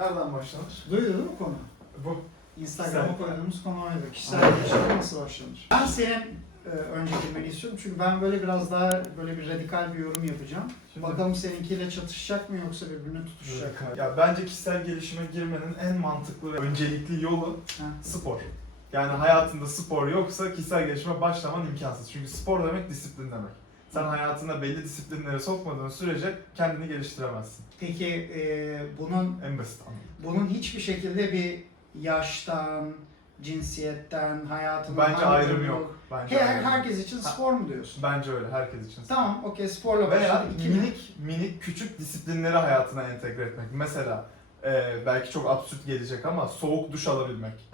Nereden başlanır? Duydu değil mi konu? Bu. Instagram'a koyduğumuz konu oydu. Kişisel gelişim nasıl başlanır? Ben senin e, önce girmeni istiyorum çünkü ben böyle biraz daha böyle bir radikal bir yorum yapacağım. Şimdi- Bakalım seninkiyle çatışacak mı yoksa birbirine tutuşacak mı? Ya bence kişisel gelişime girmenin en mantıklı ve öncelikli yolu Ha. spor. Yani hayatında spor yoksa kişisel gelişime başlaman imkansız. Çünkü spor demek disiplin demek. Sen hayatında belli disiplinlere sokmadığın sürece kendini geliştiremezsin. Peki e, bunun En basit anlamda. bunun hiçbir şekilde bir yaştan, cinsiyetten, hayatın Bence hangi ayrım durumu- yok. Bence Her, ayrım yok. herkes için Ha. spor mu diyorsun? Bence öyle herkes için. Tamam, okey sporla Veya başladık. İki minik minik küçük disiplinleri hayatına entegre etmek. Mesela e, belki çok absürt gelecek ama soğuk duş alabilmek.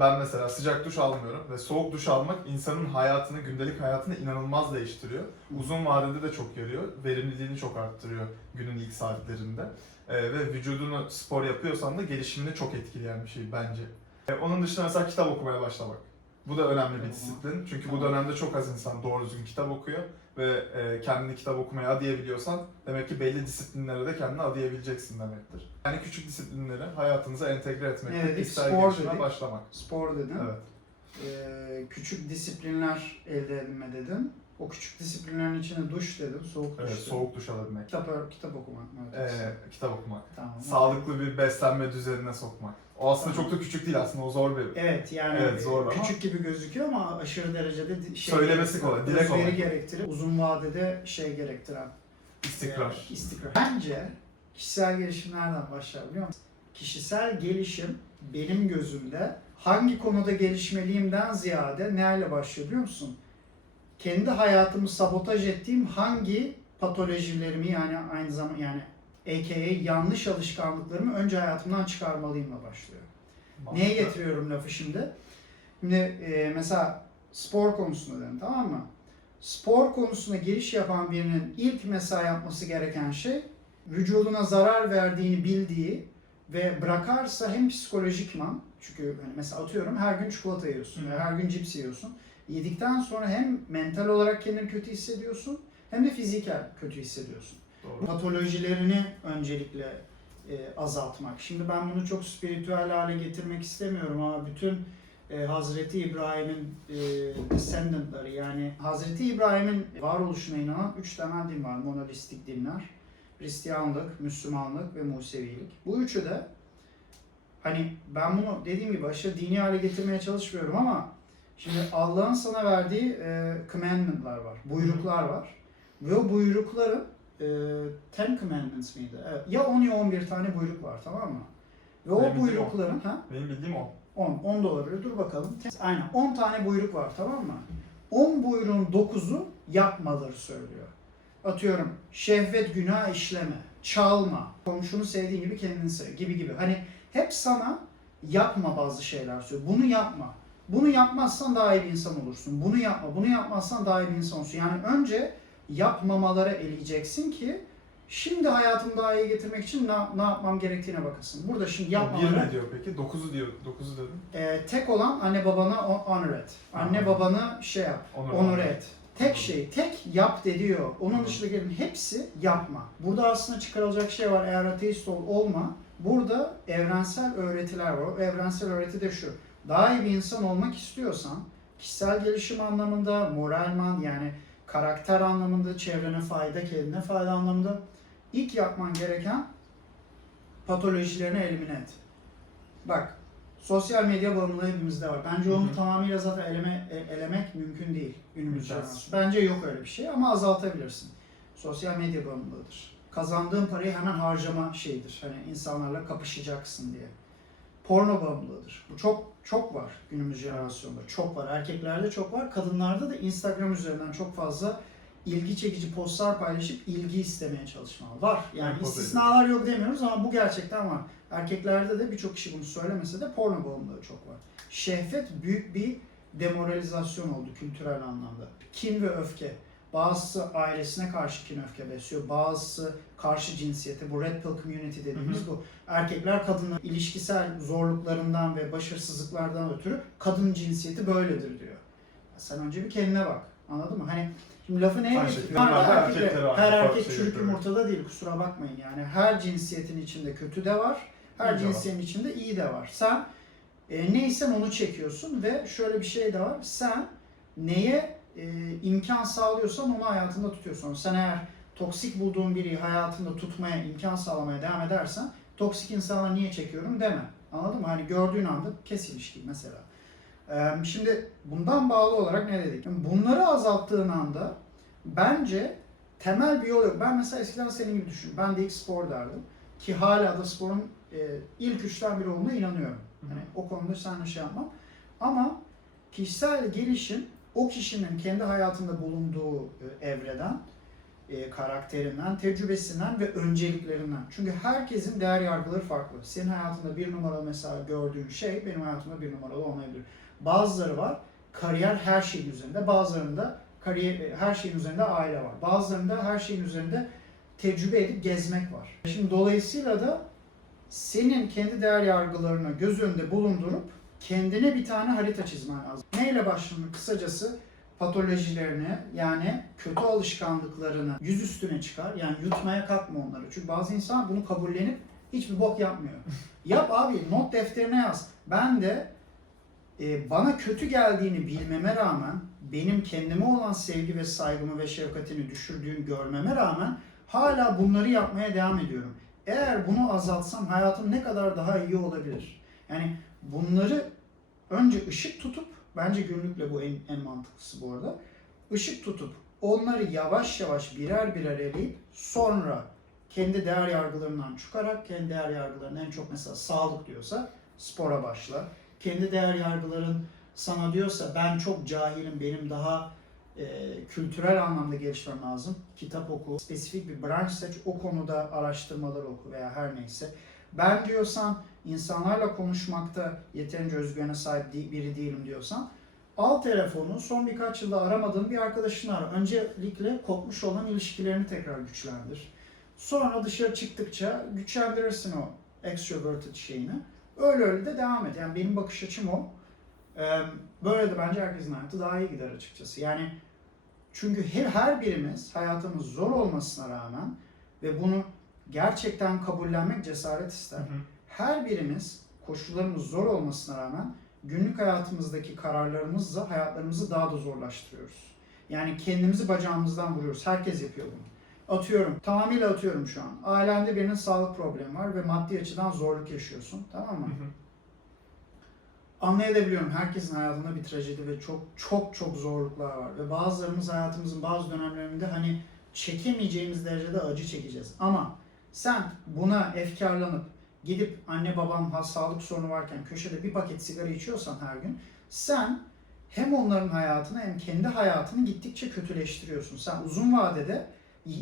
Ben mesela sıcak duş almıyorum ve soğuk duş almak insanın hayatını, gündelik hayatını inanılmaz değiştiriyor. Uzun vadede de çok yarıyor, verimliliğini çok arttırıyor günün ilk saatlerinde. E, ve vücudunu spor yapıyorsan da gelişimini çok etkileyen bir şey bence. E, onun dışında mesela kitap okumaya başlamak. Bu da önemli bir disiplin. Çünkü bu dönemde çok az insan doğru düzgün kitap okuyor ve e, kendini kitap okumaya adayabiliyorsan demek ki belli disiplinlere de kendini adayabileceksin demektir. Yani küçük disiplinleri hayatınıza entegre etmek, dedik? kişisel gelişime başlamak. spor dedin. Evet. Ee, küçük disiplinler elde edilme dedin. O küçük disiplinlerin içine duş dedin, soğuk duş Evet, dedin. soğuk duş alabilmek. Kitap, kitap okumak mı? E, ötekisi? kitap okumak. tamam. Sağlıklı bir beslenme düzenine sokmak. O aslında çok da küçük değil aslında, o zor bir. Evet yani Evet, zor ama- küçük gibi gözüküyor ama aşırı derecede şey Söylemesi kolay, özveri olarak. gerektirir, uzun vadede şey gerektiren. istikrar. e, istikrar. Bence kişisel gelişim nereden başlar biliyor musun? Kişisel gelişim benim gözümde hangi konuda gelişmeliyimden ziyade neyle başlıyor biliyor musun? Kendi hayatımı sabotaj ettiğim hangi patolojilerimi yani aynı zamanda yani AKA yanlış alışkanlıklarımı önce hayatımdan çıkarmalıyımla başlıyor. Neye Mantıklı. getiriyorum lafı şimdi? Şimdi e, mesela spor konusunda dedim tamam mı? Spor konusuna giriş yapan birinin ilk mesela yapması gereken şey vücuduna zarar verdiğini bildiği ve bırakarsa hem psikolojikman çünkü hani mesela atıyorum her gün çikolata yiyorsun, Hı. her gün cips yiyorsun. Yedikten sonra hem mental olarak kendini kötü hissediyorsun hem de fiziken kötü hissediyorsun Doğru. patolojilerini öncelikle e, azaltmak. Şimdi ben bunu çok spiritüel hale getirmek istemiyorum ama bütün e, Hazreti İbrahim'in e, descendantları yani Hazreti İbrahim'in varoluşuna inanan üç temel din var. Monolistik dinler. Hristiyanlık, Müslümanlık ve Musevilik. Bu üçü de hani ben bunu dediğim gibi aşırı dini hale getirmeye çalışmıyorum ama şimdi Allah'ın sana verdiği e, commandment'lar var, buyruklar var. Ve o buyrukların e, Ten Commandments miydi? Evet. Ya 10 ya 11 tane buyruk var tamam mı? Ve o Benim buyrukların ha Benim bildiğim o. 10 10 da olabilir. Dur bakalım. Aynen 10 tane buyruk var tamam mı? 10 buyruğun 9'u yapmaları söylüyor. Atıyorum şehvet günah işleme, çalma, komşunu sevdiğin gibi kendini sev gibi gibi. Hani hep sana yapma bazı şeyler söylüyor. Bunu yapma. Bunu yapmazsan daha iyi bir insan olursun. Bunu yapma. Bunu yapmazsan daha iyi bir insan olursun. Yani önce yapmamaları eleyeceksin ki şimdi hayatımı daha iyi getirmek için ne, ne yapmam gerektiğine bakasın. Burada şimdi Bir yapmamaları ne diyor peki? Dokuzu diyor. Dokuzu dedim. e, tek olan anne babana honor et. Anne Aha. babanı şey yap, Onur. onur et. Tek şey, tek yap de diyor. Onun dışındakilerin hepsi yapma. Burada aslında çıkarılacak şey var. Eğer ateist ol, olma. Burada evrensel öğretiler var. O evrensel öğreti de şu. Daha iyi bir insan olmak istiyorsan, kişisel gelişim anlamında, moralman yani karakter anlamında, çevrene fayda, kendine fayda anlamında ilk yapman gereken patolojilerini elimine et. Bak, sosyal medya bağımlılığı hepimizde var. Bence onu Hı hı. tamamıyla zaten eleme, e- elemek mümkün değil günümüz Mümkün. jenerasyonu. Bence yok öyle bir şey ama azaltabilirsin. Sosyal medya bağımlılığıdır. Kazandığın parayı hemen harcama şeyidir. Hani insanlarla kapışacaksın diye. Porno bağımlılığıdır. Bu çok çok var günümüz jenerasyonda. Çok var. Erkeklerde çok var. Kadınlarda da Instagram üzerinden çok fazla ilgi çekici postlar paylaşıp ilgi istemeye çalışma var. Yani da istisnalar yok demiyoruz ama bu gerçekten var. Erkeklerde de birçok kişi bunu söylemese de porno bağımlılığı çok var. Şehvet büyük bir demoralizasyon oldu kültürel anlamda. Kin ve öfke. Bazısı ailesine karşı kin öfke besliyor. Bazısı karşı cinsiyete. Bu red pill community dediğimiz Hı hı. bu. Erkekler kadının ilişkisel zorluklarından ve başarısızlıklardan ötürü kadın cinsiyeti böyledir diyor. Sen önce bir kendine bak. Anladın mı? Hani şimdi lafı neye Her, aynı her erkek çürük yumurtada değil kusura bakmayın. Yani her cinsiyetin içinde kötü de var. Her İyi de var. cinsiyetin içinde iyi de var. Sen e, neysen onu çekiyorsun ve şöyle bir şey de var. Sen neye e, imkan sağlıyorsan onu hayatında tutuyorsun. Sen eğer toksik bulduğun biri hayatında tutmaya, imkan sağlamaya devam edersen toksik insanlar niye çekiyorum deme. Anladın mı? Hani gördüğün anda kes ilişkiyi mesela. Ee, Şimdi bundan bağlı olarak ne dedik? Bunları azalttığın anda bence temel bir yol yok. Ben mesela eskiden senin gibi düşün. Ben de ilk spor derdim. Ki hala da sporun e, ilk üçten biri olduğuna inanıyorum. Hani o konuda seninle şey yapmam. Ama kişisel gelişim o kişinin kendi hayatında bulunduğu e, evreden, e, karakterinden, tecrübesinden ve önceliklerinden. Çünkü herkesin değer yargıları farklı. Senin hayatında bir numaralı mesela gördüğün şey benim hayatımda bir numaralı olmayabilir. Bazıları var kariyer her şeyin üzerinde, bazılarında kariyer e, her şeyin üzerinde aile var. Bazılarında her şeyin üzerinde tecrübe edip gezmek var. Şimdi dolayısıyla da senin kendi değer yargılarını göz önünde bulundurup kendine bir tane harita çizmen lazım. Neyle başlanır? Kısacası patolojilerini yani kötü alışkanlıklarını yüz üstüne çıkar. Yani yutmaya kalkma onları. Çünkü bazı insan bunu kabullenip hiçbir bok yapmıyor. Yap abi not defterine yaz. Ben de e, bana kötü geldiğini bilmeme rağmen benim kendime olan sevgi ve saygımı ve şefkatini düşürdüğünü görmeme rağmen hala bunları yapmaya devam ediyorum. Eğer bunu azaltsam hayatım ne kadar daha iyi olabilir? Yani bunları önce ışık tutup, bence günlükle bu en, en mantıklısı bu arada. Işık tutup onları yavaş yavaş birer birer eleyip sonra kendi değer yargılarından çıkarak kendi değer yargılarının en çok mesela sağlık diyorsa spora başla. Kendi değer yargıların sana diyorsa ben çok cahilim benim daha e, kültürel anlamda gelişmem lazım. Kitap oku, spesifik bir branş seç, o konuda araştırmalar oku veya her neyse. Ben diyorsan insanlarla konuşmakta yeterince özgüvene sahip biri değilim diyorsan al telefonu son birkaç yılda aramadığın bir arkadaşını ara. Öncelikle kopmuş olan ilişkilerini tekrar güçlendir. Sonra dışarı çıktıkça güçlendirirsin o extroverted şeyini. Öyle öyle de devam et. Yani benim bakış açım o. Böyle de bence herkesin hayatı daha iyi gider açıkçası. Yani çünkü her, her birimiz hayatımız zor olmasına rağmen ve bunu gerçekten kabullenmek cesaret ister. Hı hı. Her birimiz koşullarımız zor olmasına rağmen günlük hayatımızdaki kararlarımızla hayatlarımızı daha da zorlaştırıyoruz. Yani kendimizi bacağımızdan vuruyoruz. Herkes yapıyor bunu. Atıyorum, tamamıyla atıyorum şu an. Ailende birinin sağlık problemi var ve maddi açıdan zorluk yaşıyorsun. Tamam mı? Hı hı. anlayabiliyorum. Herkesin hayatında bir trajedi ve çok çok çok zorluklar var. Ve bazılarımız hayatımızın bazı dönemlerinde hani çekemeyeceğimiz derecede acı çekeceğiz. Ama sen buna efkarlanıp gidip anne babam ha, sağlık sorunu varken köşede bir paket sigara içiyorsan her gün sen hem onların hayatını hem kendi hayatını gittikçe kötüleştiriyorsun. Sen uzun vadede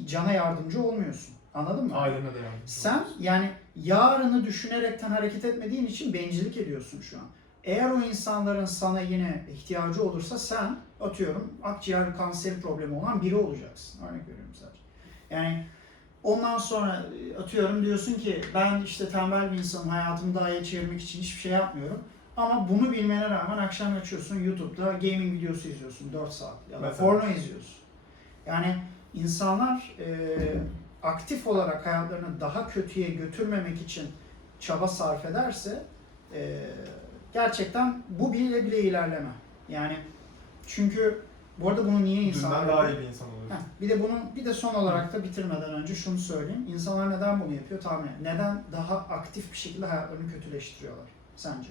cana yardımcı olmuyorsun. Anladın mı? Ailene de yardımcı Sen olursun. yani yarını düşünerekten hareket etmediğin için bencillik ediyorsun şu an. Eğer o insanların sana yine ihtiyacı olursa sen atıyorum akciğer kanseri problemi olan biri olacaksın. Örnek veriyorum sadece. Yani ondan sonra e, atıyorum diyorsun ki ben işte tembel bir insanım hayatımı daha iyi çevirmek için hiçbir şey yapmıyorum. Ama bunu bilmene rağmen akşam açıyorsun YouTube'da gaming videosu izliyorsun 4 saat ya da porno izliyorsun. Yani insanlar e, aktif olarak hayatlarını daha kötüye götürmemek için çaba sarf ederse e, gerçekten bu bile bile ilerleme. Yani çünkü bu arada bunu niye insanlar Dünden daha iyi bir insan oluyorsun. Heh, bir de bunun bir de son olarak da bitirmeden önce şunu söyleyeyim. İnsanlar neden bunu yapıyor tahmin et. Neden daha aktif bir şekilde hayatlarını kötüleştiriyorlar sence?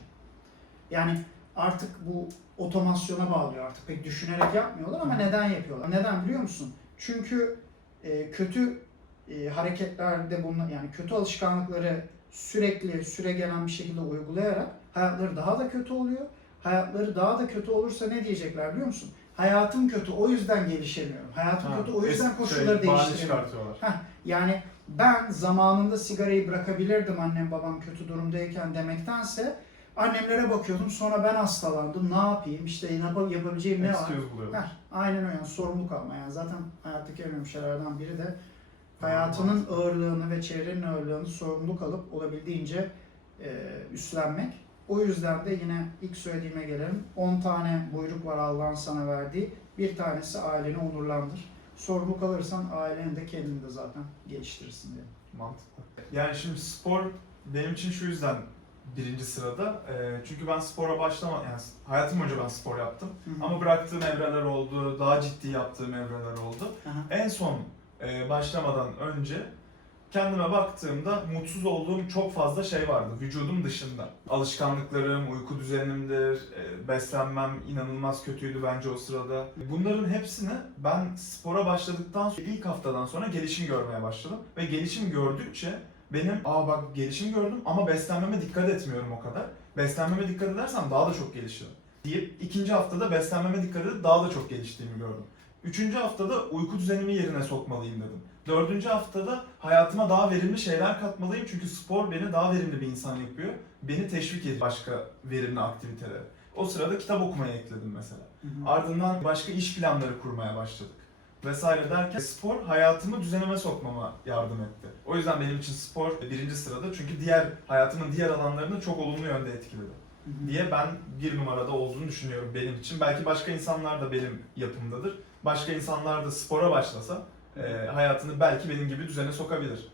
Yani artık bu otomasyona bağlıyor artık. Pek düşünerek yapmıyorlar ama neden yapıyorlar? Neden biliyor musun? Çünkü e, kötü e, hareketlerde bulunan yani kötü alışkanlıkları sürekli süre gelen bir şekilde uygulayarak hayatları daha da kötü oluyor. Hayatları daha da kötü olursa ne diyecekler biliyor musun? Hayatım kötü o yüzden gelişemiyorum. Hayatım Ha, kötü o yüzden es- koşulları şey, değiştiremiyorum. Yani ben zamanında sigarayı bırakabilirdim annem babam kötü durumdayken demektense annemlere bakıyordum sonra ben hastalandım ne yapayım işte yapabileceğim ne var? Heh, aynen öyle yani sorumluluk alma yani zaten hayattaki en önemli şeylerden biri de hayatının ağırlığını ve çevrenin ağırlığını sorumluluk alıp olabildiğince e, üstlenmek. O yüzden de yine ilk söylediğime gelelim. 10 tane buyruk var Allah'ın sana verdiği. Bir tanesi aileni onurlandır. Sorumluluk alırsan aileni de kendini de zaten geliştirirsin diye. Mantıklı. Yani şimdi spor benim için şu yüzden birinci sırada. Ee, çünkü ben spora başlama, yani hayatım boyunca ben spor yaptım. Hı hı. Ama bıraktığım evreler oldu, daha ciddi yaptığım evreler oldu. Aha. En son e, başlamadan önce kendime baktığımda mutsuz olduğum çok fazla şey vardı vücudum dışında. Alışkanlıklarım, uyku düzenimdir, e, beslenmem inanılmaz kötüydü bence o sırada. Bunların hepsini ben spora başladıktan sonra ilk haftadan sonra gelişim görmeye başladım. Ve gelişim gördükçe benim aa bak gelişim gördüm ama beslenmeme dikkat etmiyorum o kadar. Beslenmeme dikkat edersem daha da çok gelişirim deyip ikinci haftada beslenmeme dikkat edip daha da çok geliştiğimi gördüm. Üçüncü haftada uyku düzenimi yerine sokmalıyım dedim. Dördüncü haftada hayatıma daha verimli şeyler katmalıyım çünkü spor beni daha verimli bir insan yapıyor. Beni teşvik ediyor başka verimli aktivitelere. O sırada kitap okumayı ekledim mesela. Hı hı. Ardından başka iş planları kurmaya başladık. Vesaire derken spor hayatımı düzenime sokmama yardım etti. O yüzden benim için spor birinci sırada çünkü diğer hayatımın diğer alanlarını çok olumlu yönde etkiledi diye ben bir numarada olduğunu düşünüyorum benim için. Belki başka insanlar da benim yapımdadır. Başka insanlar da spora başlasa e, hayatını belki benim gibi düzene sokabilir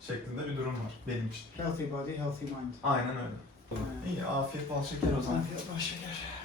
şeklinde bir durum var benim için. Healthy body, healthy mind. Aynen öyle. Aynen. İyi afiyet bal şeker o zaman. Afiyet olsun şeker.